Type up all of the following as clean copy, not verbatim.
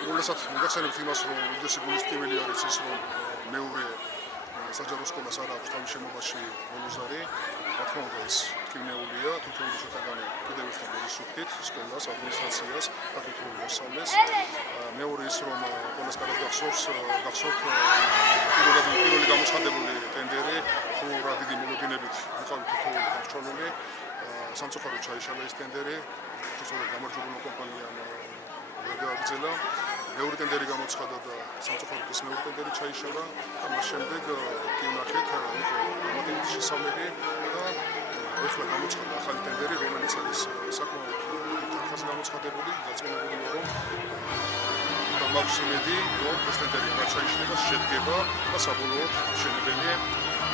უბრალოდ მოგახსენებთ იმას, რომ უდიდესი გულის ტკივილი არის ის, რომ მეორე საჯარო სკოლას არ აქვს თავის შემობაში ველოზარი. რა თქმა უნდა, ეს ტკივნეულია, თითოეული შეტაკანი კიდევ ერთხელ მოგისურვებთ სკოლას, ადმინისტრაციას და თითოეულ მოსწავლეს. მეორე ის, რომ ყველას კარგად გახსოვს პირველი გამოცხადებული ტენდერი, თუ რა დიდი მოლოდინებით ვიყავით თითოეული გამსჭვალული, სამწუხაროდ ჩაიშალა ეს ტენდერი, უბრალოდ გამარჯვებულმა კომპანიამ ვერ გააგრძელა. მეორე ტენდერი გამოცხადა და სამწუხაროდ ეს მეორე ტენდერი ჩაიშალა და მას შემდეგ კი ვნახეთ რამოდენიმე შესწავლილი და ეხლა გამოცხადა ახალი ტენდერი, რომელიც არის საკმაოდ ხაზი გამოცხადებული, დაწინაურებულია, რომ მაქვს იმედი, რომ ეს ტენდერი არ ჩაიშლება, შედგება და საბოლოოდ მშენებელი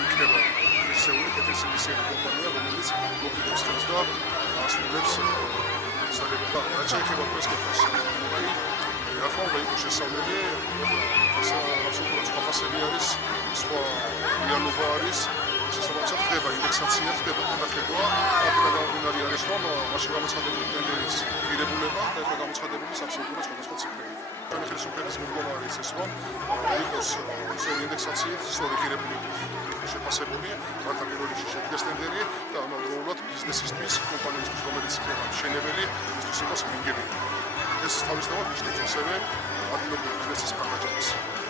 იქნება ისეული კეთილსინდისიანი კომპანია, რომელიც მოგვითხრობს ხელს და ასრულებს საგებებო რაც შეეხება პრესკეფას. რა თქმა უნდა, იყო შესწავლილი, აბსოლუტურად სხვა ფასები არის, სხვა რეალობა არის, შესაბამისად ხდება ინდექსაცია, ხდება განახლება, და გამომდინარე არის, რომ მაშინ გამოცხადებული ტენდერის ღირებულება და ეხლა გამოცხადებული აბსოლუტურად სხვადასხვა ციფრები. ჩვენი ხელისუფლების მიდგომა არის ეს, რომ იყოს ისეთი ინდექსაციით, ისეთი ღირებულებით შეფასებული, რათა პირველ რიგში შედგეს ტენდერი და ამავდროულად ბიზნესისთვის, კომპანიისთვის, რომელიც იქნება მშენებელი, იმისთვის იყოს მინგები. ეს თავისთავად ნიშნავს ასევე ადგილობრივი ბიზნესის მხარდაჭერას.